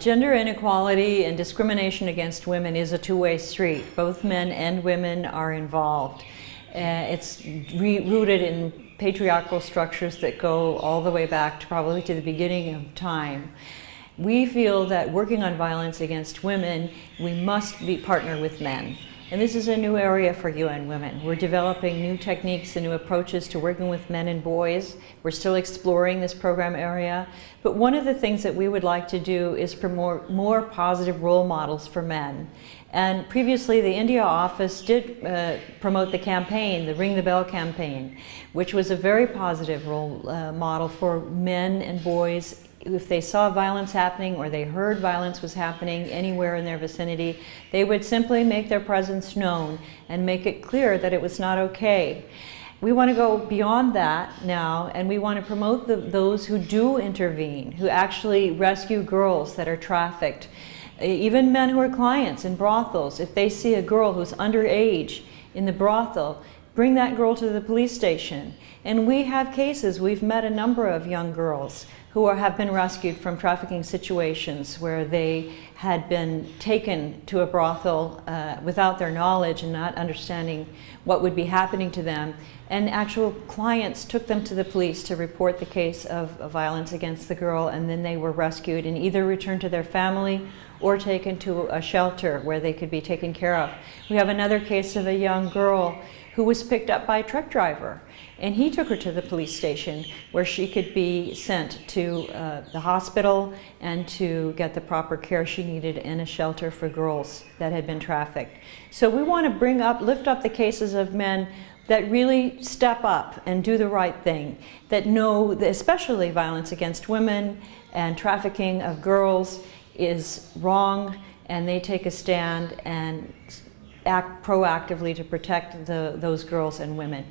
Gender inequality and discrimination against women is a two-way street. Both men and women are involved. It's rooted in patriarchal structures that go all the way back to probably to the beginning of time. We feel that working on violence against women, we must partner with men. And this is a new area for UN Women. We're developing new techniques and new approaches to working with men and boys. We're still exploring this program area. But one of the things that we would like to do is promote more positive role models for men. And previously, the India office did promote the campaign, the Ring the Bell campaign, which was a very positive role model for men and boys. If they saw violence happening or they heard violence was happening anywhere in their vicinity, they would simply make their presence known and make it clear that it was not okay. We want to go beyond that now, and we want to promote those who do intervene, who actually rescue girls that are trafficked. Even men who are clients in brothels, if they see a girl who's underage in the brothel, bring that girl to the police station. And we have cases, we've met a number of young girls who have been rescued from trafficking situations where they had been taken to a brothel without their knowledge and not understanding what would be happening to them. And actual clients took them to the police to report the case of violence against the girl, and then they were rescued and either returned to their family or taken to a shelter where they could be taken care of. We have another case of a young girl who was picked up by a truck driver, and he took her to the police station where she could be sent to the hospital and to get the proper care she needed in a shelter for girls that had been trafficked. So we want to lift up the cases of men that really step up and do the right thing, that know that especially violence against women and trafficking of girls is wrong, and they take a stand and act proactively to protect those girls and women.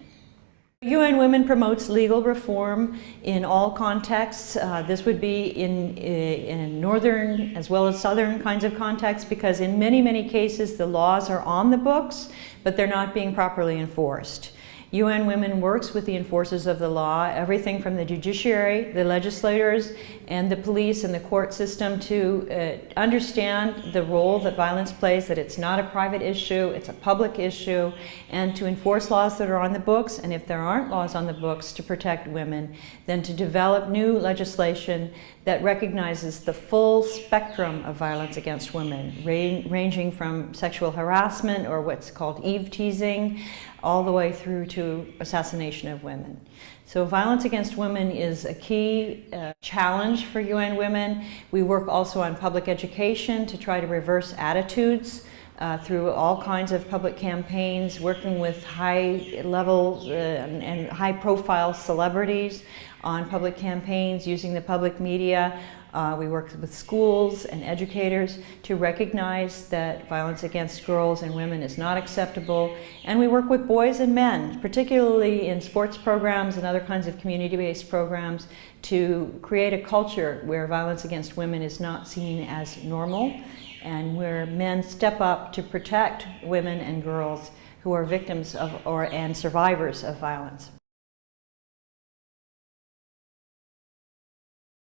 UN Women promotes legal reform in all contexts. This would be in northern as well as southern kinds of contexts, because in many, many cases the laws are on the books, but they're not being properly enforced. UN Women works with the enforcers of the law, everything from the judiciary, the legislators, and the police and the court system, to understand the role that violence plays, that it's not a private issue, it's a public issue, and to enforce laws that are on the books, and if there aren't laws on the books to protect women, then to develop new legislation that recognizes the full spectrum of violence against women, ranging from sexual harassment or what's called eve teasing, all the way through to assassination of women. So violence against women is a key challenge for UN Women. We work also on public education to try to reverse attitudes through all kinds of public campaigns, working with high-level and high-profile celebrities on public campaigns, using the public media. We work with schools and educators to recognize that violence against girls and women is not acceptable. And we work with boys and men, particularly in sports programs and other kinds of community-based programs, to create a culture where violence against women is not seen as normal, and where men step up to protect women and girls who are victims of and survivors of violence.